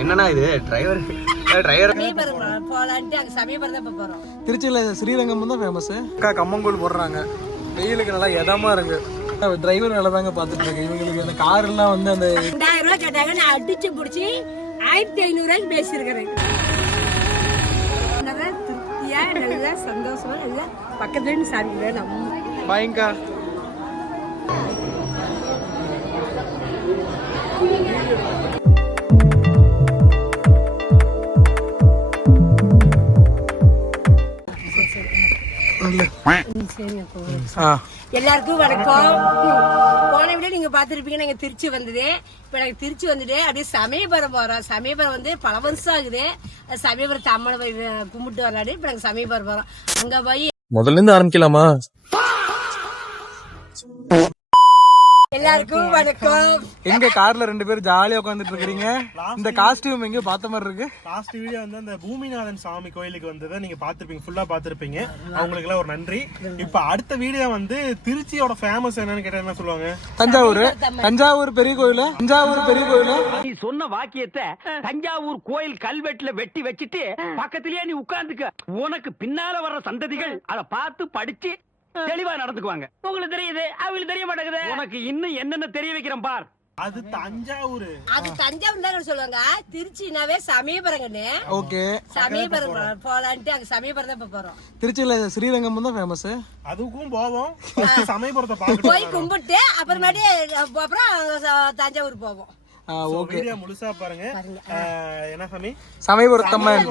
என்னன்னா இது டிரைவர் திருச்சியில ஸ்ரீரங்கம் தான் ஃபேமஸ். கம்மங்கூழ் போடுறாங்க, வெயிலுக்கு நல்லா இதமா இருக்கு. டிரைவர் வேலை தாங்க பாத்துட்டு இருக்கேன். இவங்களுக்கு அந்த கார் எல்லாம் வந்து அந்த 2000 ரூபாய் கேட்டாங்க, நான் அடிச்சு பிடிச்சி 1500 ரூபாய்க்கு பேசியிருக்கிறேன். திருப்தியா நல்லா சந்தோஷமா நல்லா பக்கத்துல சாமி நம்ம பயங்கா எல்லாருக்கும் வணக்கம். போன விட நீங்க பாத்துருப்பீங்க, நாங்க திருச்சி வந்தது. இப்ப நாங்க திருச்சி வந்துட்டு அப்படியே சமயபுரம் போறோம். சமயபுரம் வந்து பல வருஷம் ஆகுது. சமயபுரத்தை அம்மனை போய் கும்பிட்டு வராது. இப்ப நாங்க சமயபுரம் போறோம். அங்க போய் முதல்ல இருந்து ஆரம்பிக்கலாமா? எல்லாருக்கும் வணக்கம். எங்க கார்ல 2 பேரும் ஜாலியா உட்காந்துட்டு இருக்கீங்க. இந்த காஸ்டியூம் எங்க பார்த்த மாதிரி இருக்கு. லாஸ்ட் வீடியோ வந்து அந்த பூமிநாதன் சாமி கோயிலுக்கு வந்ததை நீங்க பாத்துருப்பீங்க, ஃபுல்லா பாத்துருப்பீங்க. அவங்களுக்கு எல்லாம் ஒரு நன்றி. இப்ப அடுத்த வீடியோ வந்து திருச்சியோட ஃபேமஸ் என்னன்னு கேட்டா என்ன சொல்லுவாங்க? தஞ்சாவூர் பெரிய கோயில். தஞ்சாவூர் பெரிய கோயில். நீ சொன்ன வாக்கியத்தை தஞ்சாவூர் கோயில் கல்வெட்டுல வெட்டி வச்சிட்டு பக்கத்திலேயே நீ உட்கார்ந்துக்க. உனக்கு பின்னால வர்ற சந்ததிகள் அதை பார்த்து படிச்சு தெளிவா நடந்துக்குவாங்க. உங்களுக்கு தெரியுது, அவங்களுக்கு தெரிய மாட்டேங்குது. உனக்கு இன்னும் என்னென்ன தெரிய வைக்கிறேன் பார். அது தஞ்சாவூர். அது தஞ்சாவூர் தான் சொல்லுவாங்க. திருச்சினாவே சமயபுரங்கன்னு. ஓகே, சமயபுரம் போலான்ட்டு அங்க சமயபுரம் தான் போறோம். திருச்சியில ஸ்ரீரங்கம் தான் ஃபேமஸ். அதுக்கும் போவோம். சமயபுரத்தை பார்க்க போய் கும்பிட்டு அப்புறமேட்டு அப்புறம் தஞ்சாவூர் போவோம். வீடியோ முழுசா பாருங்க. என்ன சாமி? சமயபுரத்தம்மன்.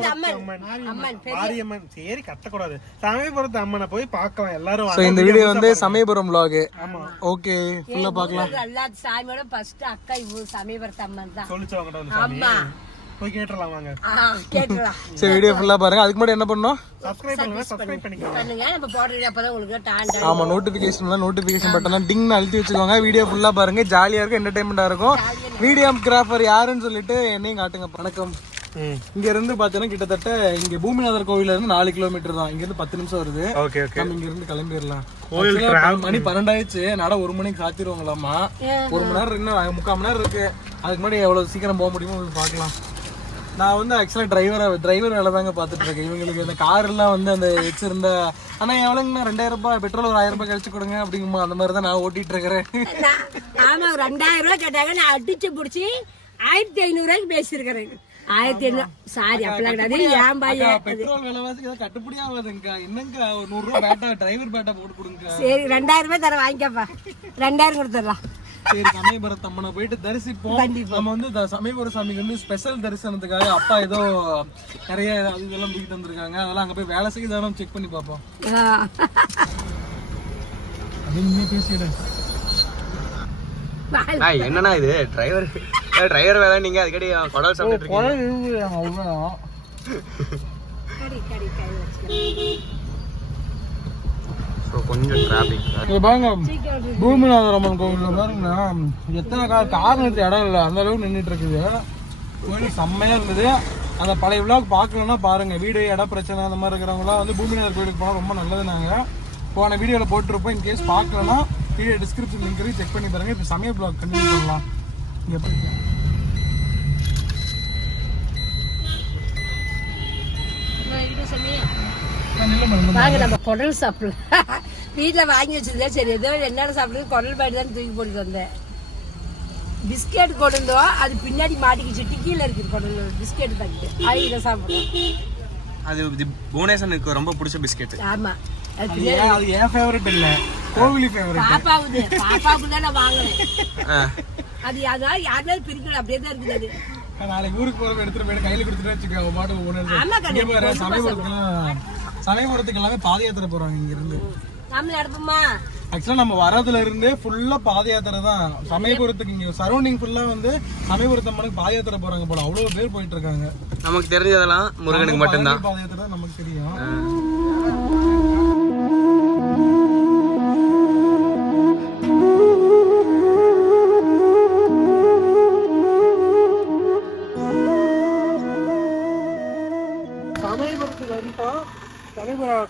மாரியம்மன். சரி கட்டக்கூடாது. சமயபுரத்து அம்மனை போய் பார்க்கலாம் எல்லாரும். இந்த வீடியோ வந்து சமயபுரம் vlog. ஓகே, ஃபுல்லா பார்க்கலாம். எல்லா சாமியோட ஃபர்ஸ்ட் அக்கா இவ சமயபுரத்து அம்மன் தான் சொல்லிச்சவங்க வந்து சாமி. ஆமா, போய் கேட்டலாம் வாங்க. கேட்டலாம். சரி, வீடியோ ஃபுல்லா பாருங்க. அதுக்கு முன்னாடி என்ன பண்ணனும்? சப்ஸ்கிரைப் பண்ணுங்க. சப்ஸ்கிரைப் பண்ணிக்கோங்க. நம்ம போடுற வீடியோ அப்பதான் உங்களுக்கு டான். ஆமா, நோட்டிபிகேஷன் பட்டனை டிங் அழுத்தி வச்சுக்கோங்க. வீடியோ ஃபுல்லா பாருங்க. ஜாலியா இருக்கும், என்டர்டைன்மெண்டா இருக்கும். வீடியோகிராஃபர் யாருன்னு சொல்லிட்டு என்னையும் காட்டுங்க. வணக்கம். இங்க இருந்து பாத்தீங்கன்னா கிட்டத்தட்ட இங்க பூமிநாதர் கோவில இருந்து 4 கிலோமீட்டர் தான். இங்க இருந்து 10 நிமிஷம் வருது. நம்ம இங்க இருந்து கிளம்பிடலாம். மணி 12 ஆயிடுச்சு. நட 1 மணிக்கு சாத்திடுவாங்களாமா. 1 மணி நேரம் இன்னும் 3/4 மணி நேரம் இருக்கு. அதுக்கு முன்னாடி எவ்வளவு சீக்கிரம் போக முடியுமோ பாக்கலாம். நான் வந்து ஆக்சுவலா டிரைவர் வேலை தாங்க பாத்துட்டு இருக்கேன். இவங்களுக்கு இந்த கார் எல்லாம் வந்து அந்த வச்சிருந்த ஆனா எவ்வளவுங்கண்ணா 2000 ரூபாய் பெட்ரோல் ஒரு 1000 ரூபாய் கழிச்சு கொடுங்க அப்படிங்குமா. அந்த மாதிரி தான் நான் ஓட்டிட்டு இருக்கிறேன். ஆமா, 2000 ரூபாய் கேட்டாங்க, நான் அடிச்சு பிடிச்சி 1500 ரூபாய்க்கு பேசியிருக்கிறேன். 1500 சாரி அப்பெல்லாம் கிடையாது. ஏன் பாயா பெட்ரோல் விலைவாசிக்கு ஏதாவது கட்டுப்படி ஆகாதுங்க. என்னங்க ஒரு 100 ரூபாய் பேட்டா டிரைவர் பேட்டா போட்டு கொடுங்க. சரி, 2000 ரூபாய் தர வாங்கிக்கப்பா. 2000 கொடுத்துடலாம். சரி, சமயபுரத்து அம்மனை போயிட்டு தரிசிப்போம். நம்ம வந்து சமயபுர சாமிக்கு வந்து ஸ்பெஷல் தரிசனத்துக்காக அப்பா ஏதோ நிறைய அது இதெல்லாம் தூக்கிட்டு வந்திருக்காங்க. அதெல்லாம் அங்க போய் வேலை செய்ய செக் பண்ணி பார்ப்போம். என்னன்னா இது டிரைவர் வேலை. நீங்க அதுக்கடி குடல் சாப்பிட்டு கொஞ்சம் டிராபிக் பாருங்க. பூமிநாதர் அம்மன் கோவில்ல பாருங்க எத்தனை கார் நிறுத்த இடம் இல்லை, அந்த அளவுக்கு நின்றுட்டு இருக்குது. கோயில் செம்மையா இருந்தது. அந்த பழைய விழாவுக்கு பார்க்கலன்னா பாருங்க. வீடு இடம் பிரச்சனை அந்த மாதிரி இருக்கிறவங்களாம் வந்து பூமிநாதர் கோயிலுக்கு போனால் ரொம்ப நல்லது. நாங்கள் போன வீடியோவில் போட்டிருப்போம். இன்கேஸ் பார்க்கலன்னா வீடியோ டிஸ்கிரிப்ஷன் லிங்க் இருக்கு, செக் பண்ணி பாருங்க. இப்போ சமய பிளாக் கண்டினியூ பண்ணலாம். இங்கே வாங்க நம்ம குடல் சாப்பிடலாம். வீட்டுல வாங்கி வச்சிருந்தேன். சரி, ஏதோ என்னென்ன சாப்பிடுறது குடல் பாடி தான் தூக்கி போட்டு வந்தேன். பிஸ்கெட் கொடுந்தோம், அது பின்னாடி மாட்டிக்கிச்சு. டிக்கியில இருக்குது குடல் பிஸ்கெட் தட்டு. அது இதை சாப்பிடுவோம். அது புவனேஸ்வரனுக்கு ரொம்ப பிடிச்ச பிஸ்கெட். ஆமா, அது என் ஃபேவரட் இல்ல, கோவிலி ஃபேவரட். பாப்பாவுக்கு தான் நான் வாங்கினேன். அது அதான் யாருனாலும் பிரிக்கணும், அப்படியே தான் இருக்குது. அது நாளைக்கு ஊருக்கு போறப்ப எடுத்துட்டு போய் கையில கொடுத்துட்டு வச்சுக்கோங்க. சமயபுரத்துக்கு எல்லாமே பாத யாத்திரை போறாங்க இங்க இருந்து. ஆக்சுவலா நம்ம வரதுல இருந்தே ஃபுல்லா பாத யாத்திரை தான். சமயபுரத்துக்கு இங்க சரௌண்டிங் ஃபுல்லா வந்து சமயபுரத்து அம்மனுக்கு பாத யாத்திரை போறாங்க போல. அவ்வளவு பேர் போயிட்டு இருக்காங்க. நமக்கு தெரிஞ்சதெல்லாம் முருகனுக்கு மட்டும்தான் பாத யாத்திரை தான் நமக்கு தெரியும்.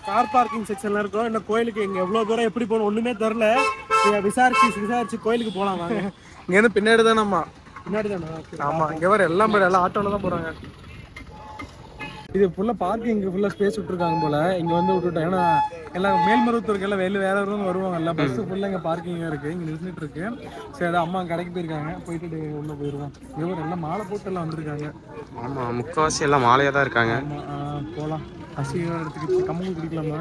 கார் பார்க்கிங் செக்ஷன்ல இருக்கும். இந்த கோயிலுக்கு இங்க எவ்வளவு தூரம் எப்படி போகணும் ஒண்ணுமே தெரியல. விசாரிச்சு கோயிலுக்கு போலாம் வாங்க. இங்க இருந்து பின்னாடி தான் நம்ம பின்னாடி தானே? ஆமா இங்க வர எல்லாம் பேர் எல்லாம் ஆட்டோல தான் போறாங்க. இது ஃபுல்லா பார்க்கிங் ஃபுல்லா ஸ்பேஸ் விட்டுருக்காங்க போல. இங்க வந்து விட்டுட்டோம். ஏன்னா எல்லாம் மேல்மருவத்தூருக்கு எல்லாம் வேற ஊர்ல வருவாங்கல்ல. பஸ் ஃபுல்லா இங்க பார்க்கிங் இருக்கு. இங்க நின்றுட்டு இருக்கு. சரி அதான் அம்மா கடைக்கு போயிருக்காங்க. போயிட்டு உள்ள போயிருவோம். இவர் எல்லாம் மாலை போட்டு எல்லாம் வந்திருக்காங்க. ஆமா முக்காவாசி எல்லாம் மாலையா தான் இருக்காங்க. போலாம். அசிங்கம் எடுத்துக்கிட்டு கம்மங்கூழ் குடிக்கலாமா?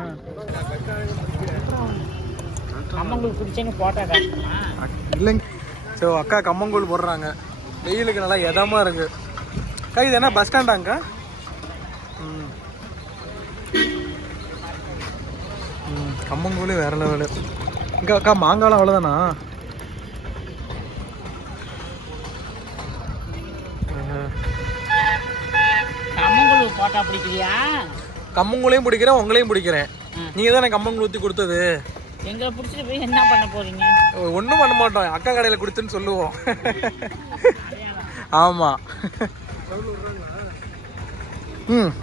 கம்மங்கூழ் குடிச்சேன்னு போட்டா இல்லைங்க. ஸோ அக்கா கம்மங்கூழ் போடுறாங்க. வெயிலுக்கு நல்லா எதமா இருக்கு. அக்கா இது என்ன பஸ் ஸ்டாண்டாங்க? கம்மங்கூழ் வேற லெவலு. இங்கே அக்கா மாங்காலாம் அவ்வளோதானா? கம்மங்கூழ் போட்டா பிடிக்கலையா? கம்மங்கூழையும் பிடிக்கிறேன் உங்களையும் பிடிக்கிறேன். நீங்கள் தானே கம்மங்கூழ் ஊற்றி கொடுத்தது. எங்களை பிடிச்சிட்டு போய் என்ன பண்ண போறீங்க? ஒன்றும் பண்ண மாட்டோம். அக்கா கடையில் கொடுத்துன்னு சொல்லுவோம். ஆமாம். ம்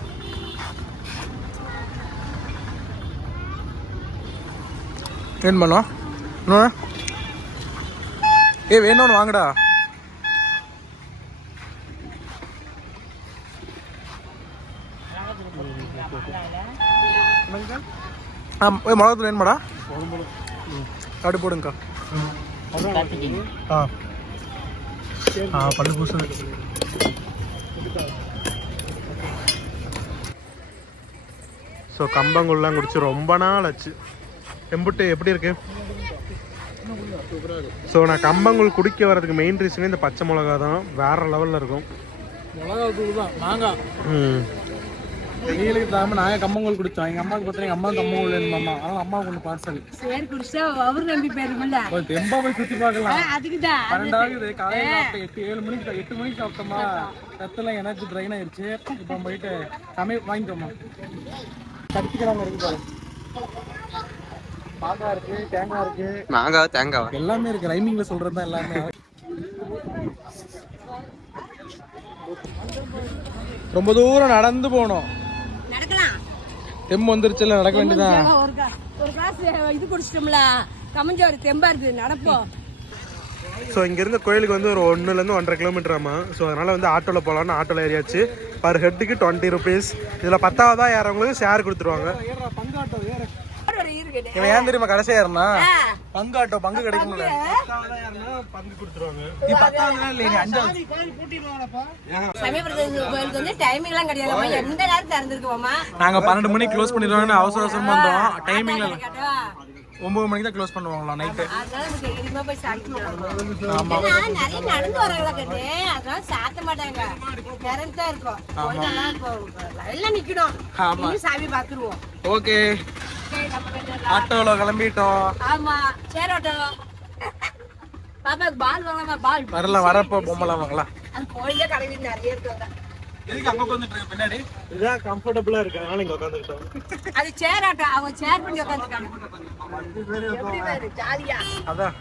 ஏன் பண்ணோம்? வேணும்னு வாங்கடா. மிளகாத்தூள் வேணுமாடா? காடு போடுங்கக்கா. பல்லு பூசு. ஸோ கம்பங்கூழ்லாம் குடிச்சு ரொம்ப நாள் ஆச்சு. எம்புட்டு எப்படி இருக்கு? ஸோ நான் கம்பங்கூழ் குடிக்க வரதுக்கு மெயின் ரீசனே இந்த பச்சை மிளகா தான். வேற லெவலில் இருக்கும். மிளகா தூள் தான் மாங்காய். வெயிலுக்கு தாம நாங்கள் கம்மங்கூழ் குடித்தோம். எங்கள் அம்மாவுக்கு பார்த்தா எங்கள் அம்மா கம்மங்கூழ் வேணுமாம்மா. ஆனால் அம்மாவுக்கு ஒன்று பார்சல். சரி குடிச்சா அவரு நம்பி போயிருமில்ல. தெம்பா போய் சுற்றி பார்க்கலாம். அதுக்குதான் 12 ஆகுது. காலையில் சாப்பிட்டு 7 மணிக்கு சாப்பிட்டோமா. ரத்தெல்லாம் எனர்ஜி ட்ரைன் ஆயிடுச்சு. இப்போ போயிட்டு வாங்கிட்டோமா. கடிச்சிக்கிறாங்க இருக்கு பாரு. மாங்காய் இருக்கு, தேங்காய் இருக்கு. தேங்காய் எல்லாமே இருக்கு. ரைமிங்ல சொல்றது தான் எல்லாமே. ரொம்ப தூரம் நடந்து போகணும். நடக்கலாம். தெம்பு வந்துருச்சுல, நடக்க வேண்டியதான். ஒரு கிளாஸ் இது குடிச்சிட்டோம்ல, கமஞ்சோறு தெம்பா இருக்குது, நடப்போம். ஸோ இங்கேருந்து கோயிலுக்கு வந்து ஒரு 1-1.5 கிலோமீட்டர் ஆமாம். ஸோ அதனால் வந்து ஆட்டோவில் போகலான்னு ஆட்டோவில் ஏறியாச்சு. Per ஹெட்டுக்கு 20 rupees. இதில் 10ஆவதா ஏறவங்களுக்கு ஷேர் கொடுத்துருவாங்க. இவன் ஏன் தெரியுமா கடைசியா ஏறினா? பங்கு பங்கு கிடைக்கும்ல. பங்கு கொடுத்துருவாங்க. நீ 10ஆவதுனா இல்லை, நீ 5ஆவது. சமயபுரத்து கோயிலுக்கு வந்து டைமிங்லாம் கிடையாதுமா, எந்த நேரம் திறந்துருக்குவோமா. நாங்க 12 மணிக்கு க்ளோஸ் பண்ணிடுவாங்கன்னு அவசரமா வந்தோம். டைமிங்ல 9 மணிக்கு தான் க்ளோஸ் பண்ணுவாங்களா நைட்டு. அதனால தைரியமா போய் சாப்பிடுவோம். ஆமா நிறைய நடந்து வரவங்களா கேட்டு அதனால சாத்த மாட்டாங்க. கரண்ட் தான் இருக்கும். எல்லாம் நிக்கணும். சாமி பாத்துருவோம். ஓகே ஆட்டோல கிளம்பிட்டோம். ஆமா சரி ஆட்டோ. பாப்பாக்கு பால் வாங்கலாமா? பால் வரல, வரப்போ பொம்மைலாம் வாங்கலாம். அது கோயிலே கடையில நிறைய இருக்கு. எதுக்கு அங்க உட்காந்துட்டு இருக்க பின்னாடி? இதான் கம்ஃபர்டபுளா இருக்கு, அதனால இங்க உட்காந்துக்கிட்டோம். அது சேர் ஆட்டோ, அவங்க சேர் பண்ணி உட்காந்துருக்காங்க. எப்படி பாரு ஜாலியா. அதான்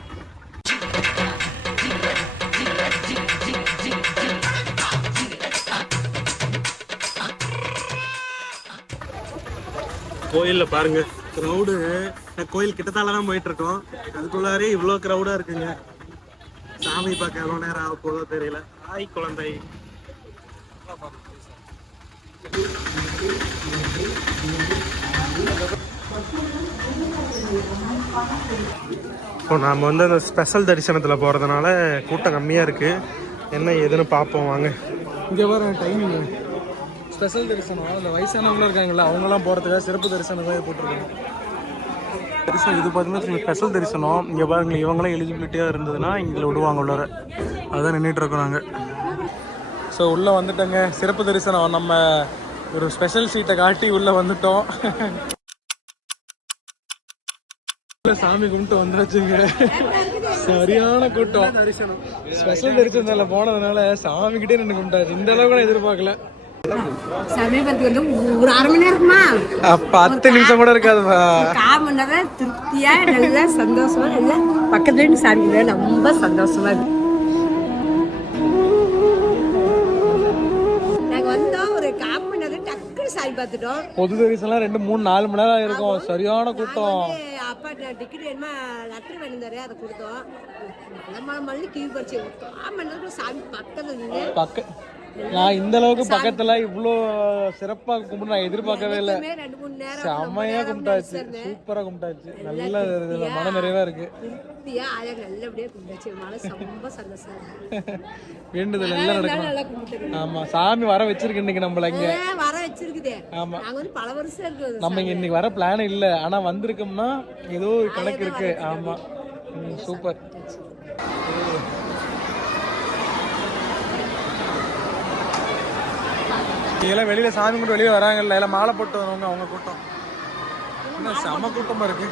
கோயில்ல பாருங்க க்ரௌடு. கோயில் கிட்டத்தால தான் போயிட்டு இருக்கோம். அதுக்குள்ளாரே இவ்வளோ க்ரௌடா இருக்குங்க. சாமி பார்க்க எவ்வளோ நேரம் ஆக போதோ தெரியல. ஹாய் குழந்தை. இப்போ நாம் வந்து அந்த ஸ்பெஷல் தரிசனத்தில் போகிறதுனால கூட்டம் கம்மியாக இருக்குது. என்ன ஏதுன்னு பார்ப்போம் வாங்க. இங்கே வர டைமிங் ஸ்பெஷல் தரிசனம். அதில் வயசானவங்களும் இருக்காங்கல்ல, அவங்களாம் போகிறதுக்காக சிறப்பு தரிசனம் தான் போட்டிருக்காங்க. தரிசனம் இது பார்த்தீங்கன்னா ஸ்பெஷல் தரிசனம். இங்கே பாருங்க, இவங்களாம் எலிஜிபிலிட்டியாக இருந்ததுன்னா இதில் விடுவாங்க உள்ளார. அதான் நின்றுட்டு இருக்கோம் நாங்கள். ஸோ உள்ளே வந்துட்டோங்க. சிறப்பு தரிசனம். நம்ம ஒரு ஸ்பெஷல் சீட்டை காட்டி உள்ளே வந்துட்டோம். சாமி கும்பிட்டு வந்துருச்சுங்க. சரியான கூட்டம். ஸ்பெஷல் தரிசனத்தில் போனதுனால சாமி கிட்டே நின்று கும்பிட்டாச்சு. இந்த அளவுக்கு நான் எதிர்பார்க்கல. சமீபத்துக்கு வந்து ஒரு 1/2 மணி நேரமா 10 நிமிஷம் கூட இருக்காதுப்பா. 1/4 மணி நேரம் திருப்தியா நல்லா சந்தோஷமா இல்லை பக்கத்துல சாமி ரொம்ப சந்தோஷமா இருக்கு. நாங்க வந்தோம் ஒரு 1/4 மணி நேரம் டக்குனு சாமி பார்த்துட்டோம். பொது தரிசனம் 2, 3, 4 மணி நேரம் இருக்கும். சரியான கூட்டம். அப்பா டிக்கெட் வேணுமா லெட்டர் வேணுந்தாரு அதை கொடுத்தோம். மலை மல்லி கீழ் பறிச்சு 3 மணி நேரத்துல சாமி பக்கத்துல நின்று நான் இந்த அளவுக்கு பக்கத்துல இவ்வளோ சிறப்பா கும்பிட்டு நான் எதிர்பார்க்கவே இல்லை. 2-3 நேரம் செம்மையா கும்பிட்டாச்சு, சூப்பரா கும்பிட்டாச்சு, நல்ல மன நிறைவா இருக்கு. திருப்தியா ஆயா நல்லபடியா கும்பிட்டாச்சு. மனசு ரொம்ப சந்தோஷம். வேண்டுதல் எல்லாம் நடக்கும். நல்லா கும்பிட்டு ஆமா, சாமி வர வச்சிருக்கு இன்னைக்கு நம்மள இங்க. வர வச்சிருக்குதே. ஆமா, நாங்க வந்து பல வருஷம் இருக்குது நம்ம இங்க இன்னைக்கு வர பிளான் இல்ல, ஆனா வந்திருக்கோம்னா ஏதோ ஒரு கணக்கு இருக்கு. ஆமா, சூப்பர். இதெல்லாம் வெளியில சாமி கும்பிட்டு வெளியே வராங்கல்ல, எல்லாம் மாலை போட்டு வரவங்க அவங்க கூட்டம். இன்னும் செம கூட்டமா இருக்கு,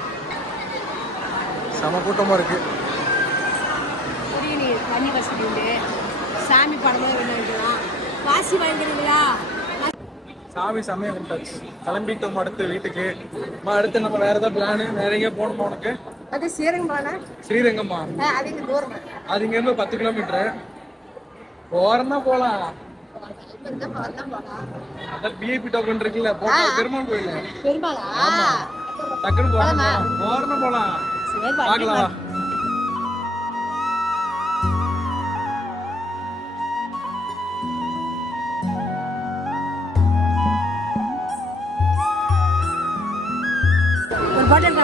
செம கூட்டமா இருக்கு. தண்ணி வசதி உண்டு, சாமி படமாக வேணும். வாசி வாங்கிக்கிறீங்களா? சாமி செம்மையா கும்பிட்டாச்சு, கிளம்பிட்டோம் அடுத்து வீட்டுக்கு. அடுத்து நம்ம வேற ஏதாவது பிளானு, வேற எங்கேயா போகணுமா உனக்கு? அது ஸ்ரீரங்கம்மா. ஸ்ரீரங்கம்மா அது இங்க தூரம், அது இங்க இருந்து 10 கிலோமீட்டர். போறதா போலாம். அதான் விஐபி டோக்கன் இருக்குல்ல, பெருமாள் கோயில. பெருமாளா? டக்குன்னு போறதா போலாம். பார்க்கலாம். ஒரு பாட்டில்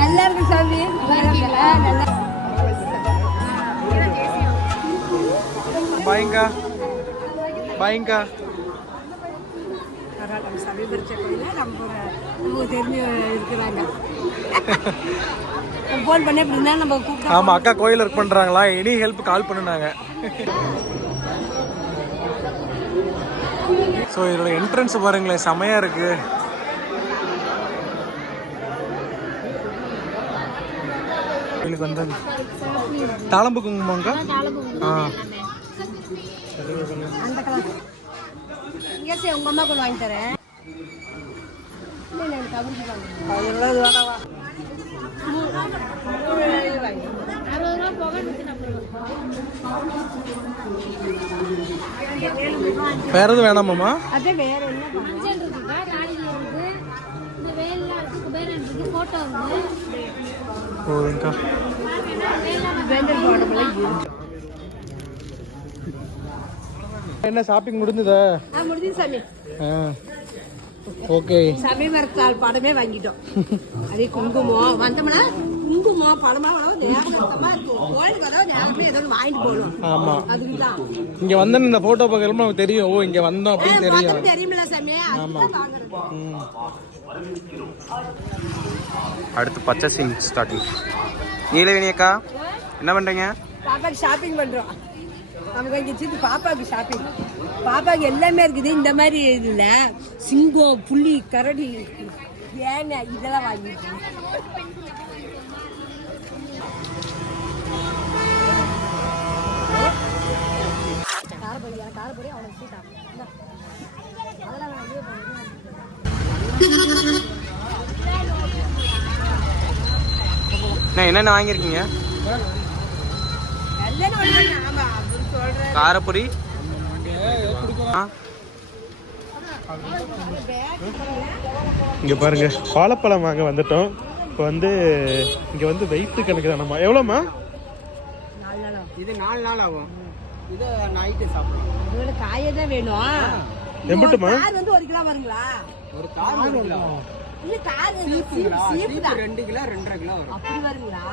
நல்லா இருக்கு சாமி. நல்லா பாய்ங்கா பாய்ங்கா. சமீபரிச்ச கோயில நமக்கு தெரிஞ்சு இருக்கிறாங்க. ஃபோன் பண்ணி இப்படி இருந்தா நம்ம கூப்பிட்டா. ஆமா, அக்கா கோயில் ஒர்க் பண்றாங்களா, எனி ஹெல்ப் கால் பண்ணுனாங்க. ஸோ இதோட என்ட்ரன்ஸ் பாருங்களேன், செமையா இருக்கு. கோயிலுக்கு வந்தது தாளம்பு குங்குமங்க. அந்த கலர் இங்கே சரி உங்க அம்மா கொண்டு வாங்கி தரேன். வேற எதுவும் வேணாமாம்மா? அதே வேற என்ன போதுங்கக்கா. என்ன ஷாப்பிங் முடிஞ்சதா? முடிஞ்சு சாமி. ஓகே, சமீபத்தால் படமே வாங்கிட்டோம். அதே குங்குமம் வந்தோம்னா குங்குமம் படமா நேரமா இருக்கும். கோயிலுக்கு அதாவது நேரமே ஏதோ வாங்கிட்டு போகணும். ஆமா, அதுக்குதான் இங்க வந்த இந்த போட்டோ பார்க்கறப்ப நமக்கு தெரியும், ஓ இங்க வந்தோம் அப்படின்னு தெரியும். தெரியுமில்ல சாமி. ஆமா. அடுத்து பர்ச்சேசிங் ஸ்டார்டிங். நீலவேணி அக்கா என்ன பண்றீங்க? பாப்பாக்கு ஷாப்பிங் பண்றோம். நமக்கு இங்க சின்ன பாப்பாக்கு ஷாப்பிங். பாப்பாக்கு எல்லாமே இருக்குது. இந்த மாதிரி இதுல சிங்கம், புலி, கரடி, யானை இதெல்லாம் வாங்கிருக்கோம். காரப்பொடி அவனுக்கு சீட்டா அதெல்லாம் என்னென்ன வாங்கியிருக்கீங்க? காரப்பொடி. இங்க பாருங்க, வாழைப்பழம் வாங்க வந்துட்டோம். இப்போ வந்து இங்க வந்து வெயிட் கணக்கு தானம்மா. எவ்வளோம்மா? இது 4 நாள் ஆகும். இது நைட்டு சாப்பிடலாம். காயதான் வேணும். எம்பிட்டுமா? கார் வந்து 1 கிலோ வருங்களா? ஒரு கார் 1 கிலோ. இல்ல கார் சீப் 2 கிலோ 2.5 கிலோ வரும். அப்படி வருங்களா?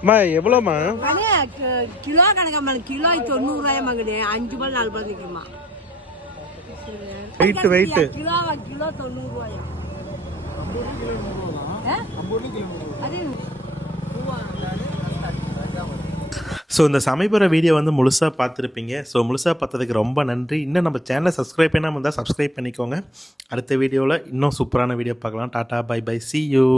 அம்மா எவ்வளோம்மா? அண்ணே கிலோ கணக்காம கிலோ 90 ரூபாய் மங்கனே. 5 ரூபாய் 4 ரூபாய் நிக்குமா? வெயிட் கிலோ 90 ரூபாய். அது ஸோ இந்த சமீபர வீடியோ வந்து முழுசாக பார்த்துருப்பீங்க. ஸோ முழுசாக பார்த்ததுக்கு ரொம்ப நன்றி. இன்னும் நம்ம சேனலை சப்ஸ்கிரைப் பண்ணாமல் இருந்தால் சப்ஸ்கிரைப் பண்ணிக்கோங்க. அடுத்த வீடியோவில் இன்னும் சூப்பரான வீடியோ பார்க்கலாம். Tata, bye bye, see you.